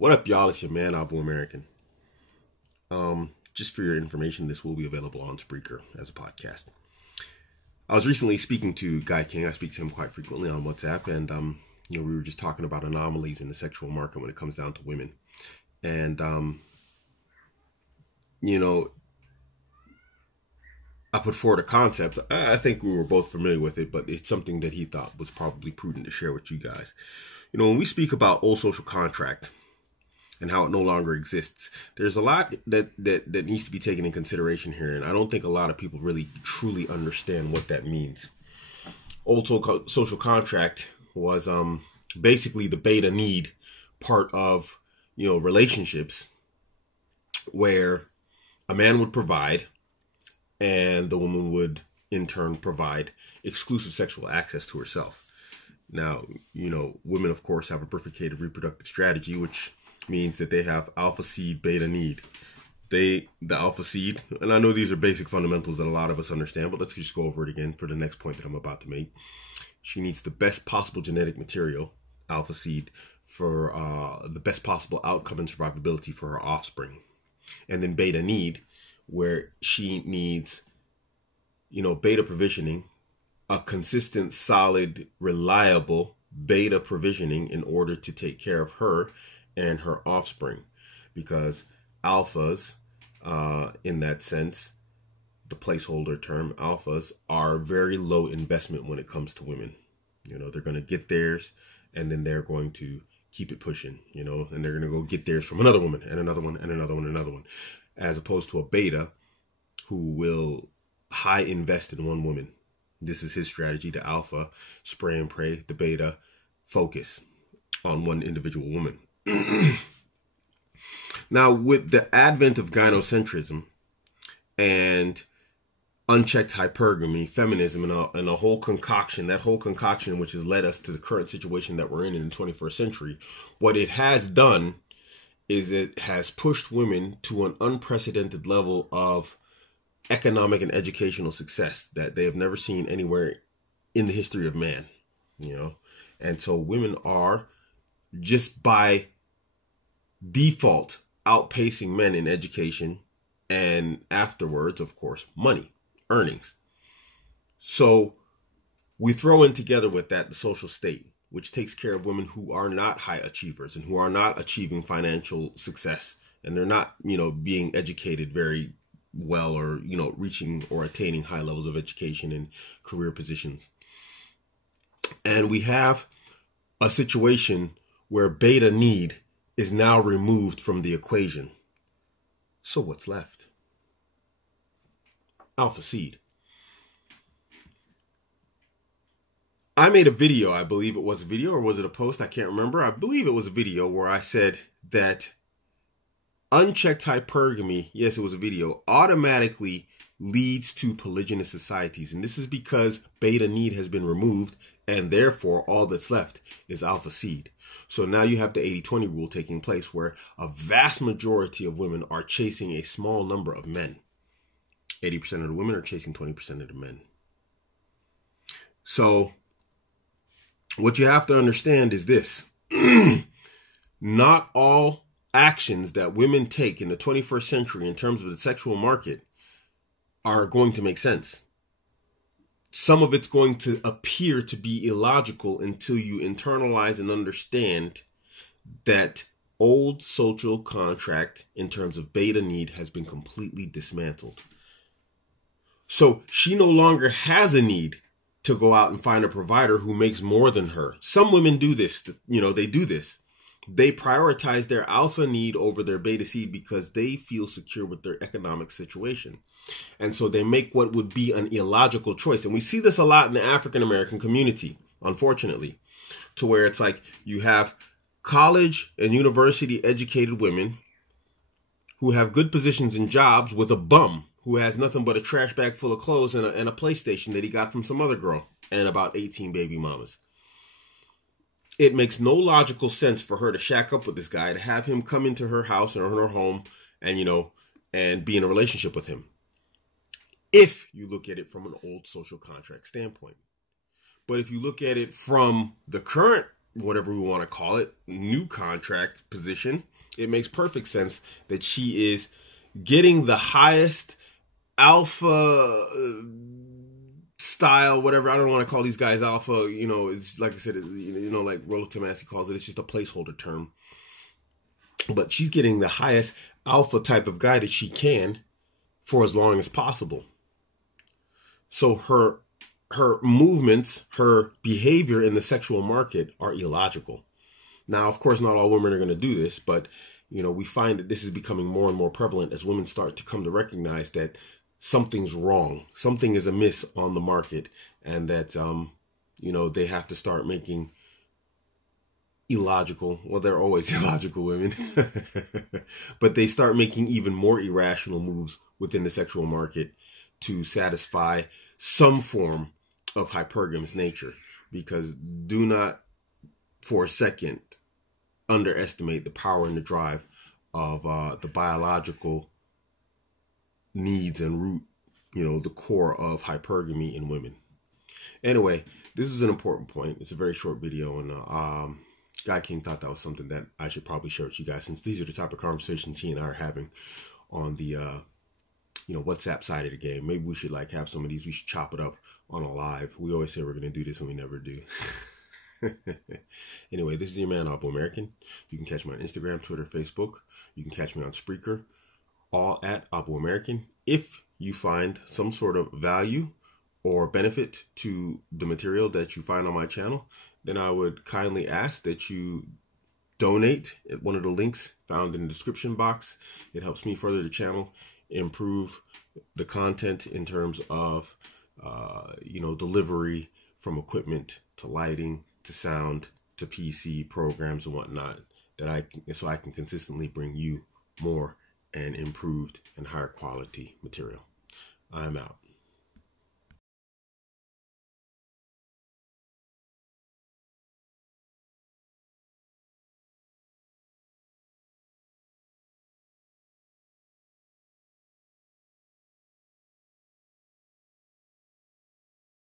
What up, y'all? It's your man, Abuamerican. Just for your information, this will be available on Spreaker as a podcast. I was recently speaking to Guy King. I speak to him quite frequently on WhatsApp, and we were just talking about anomalies in the sexual market when it comes down to women. And I put forward a concept. I think we were both familiar with it, but it's something that he thought was probably prudent to share with you guys. When we speak about old social contract and how it no longer exists, there's a lot that needs to be taken in consideration here. And I don't think a lot of people really truly understand what that means. Old social contract was basically the beta need part of, relationships where a man would provide and the woman would in turn provide exclusive sexual access to herself. Now, women, of course, have a bifurcated reproductive strategy, which means that they have alpha seed, beta need. The alpha seed, and I know these are basic fundamentals that a lot of us understand, but let's just go over it again for the next point that I'm about to make. She needs the best possible genetic material, alpha seed, for the best possible outcome and survivability for her offspring. And then beta need, where she needs, beta provisioning, a consistent, solid, reliable beta provisioning in order to take care of her and her offspring. Because alphas, in that sense, the placeholder term, alphas are very low investment when it comes to women. They're going to get theirs and then they're going to keep it pushing, and they're going to go get theirs from another woman and another one and another one and another one, as opposed to a beta who will high invest in one woman. This is his strategy. The alpha, spray and pray. The beta, focus on one individual woman. Now, with the advent of gynocentrism and unchecked hypergamy, feminism, and a whole concoction, which has led us to the current situation that we're in the 21st century, what it has done is it has pushed women to an unprecedented level of economic and educational success that they have never seen anywhere in the history of man, And so women are, just by default, outpacing men in education and afterwards, of course, money, earnings. So we throw in together with that the social state, which takes care of women who are not high achievers and who are not achieving financial success. And they're not, being educated very well or, reaching or attaining high levels of education and career positions. And we have a situation where beta need is now removed from the equation. So what's left? Alpha seed. I made a video, I believe it was a video, or was it a post? I can't remember. I believe it was a video where I said that unchecked hypergamy, yes, it was a video, automatically leads to polygynous societies. And this is because beta need has been removed, and therefore all that's left is alpha seed. So now you have the 80-20 rule taking place, where a vast majority of women are chasing a small number of men. 80% of the women are chasing 20% of the men. So what you have to understand is this. Not all actions that women take in the 21st century in terms of the sexual market are going to make sense. Some of it's going to appear to be illogical until you internalize and understand that old social contract in terms of beta need has been completely dismantled. So she no longer has a need to go out and find a provider who makes more than her. Some women do this, they do this. They prioritize their alpha need over their beta seed because they feel secure with their economic situation. And so they make what would be an illogical choice. And we see this a lot in the African American community, unfortunately, to where it's like you have college and university educated women who have good positions in jobs with a bum who has nothing but a trash bag full of clothes and a PlayStation that he got from some other girl and about 18 baby mamas. It makes no logical sense for her to shack up with this guy, to have him come into her house or her home and be in a relationship with him. If you look at it from an old social contract standpoint. But if you look at it from the current whatever we want to call it, new contract position, it makes perfect sense that she is getting the highest alpha style, whatever. I don't want to call these guys alpha. You know, it's like I said, like Rollo Tomasi calls it, it's just a placeholder term. But she's getting the highest alpha type of guy that she can for as long as possible. So her movements, her behavior in the sexual market are illogical. Now, of course, not all women are going to do this, but we find that this is becoming more and more prevalent as women start to come to recognize that something's wrong, something is amiss on the market, and that they have to start making illogical, well, they're always illogical women, but they start making even more irrational moves within the sexual market to satisfy some form of hypergamous nature. Because do not for a second underestimate the power and the drive of the biological needs and root, the core of hypergamy in women. Anyway, this is an important point. It's a very short video, and Guy King thought that was something that I should probably share with you guys, since these are the type of conversations he and I are having on the WhatsApp side of the game. Maybe we should have some of these. We should chop it up on a live. We always say we're going to do this and we never do. Anyway, this is your man, Abuamerican. You can catch me on Instagram, Twitter, Facebook. You can catch me on Spreaker, all at Abuamerican. If you find some sort of value or benefit to the material that you find on my channel, then I would kindly ask that you donate at one of the links found in the description box. It helps me further the channel, improve the content in terms of, delivery, from equipment to lighting to sound to PC programs and whatnot, so I can consistently bring you more and improved and higher quality material. I'm out.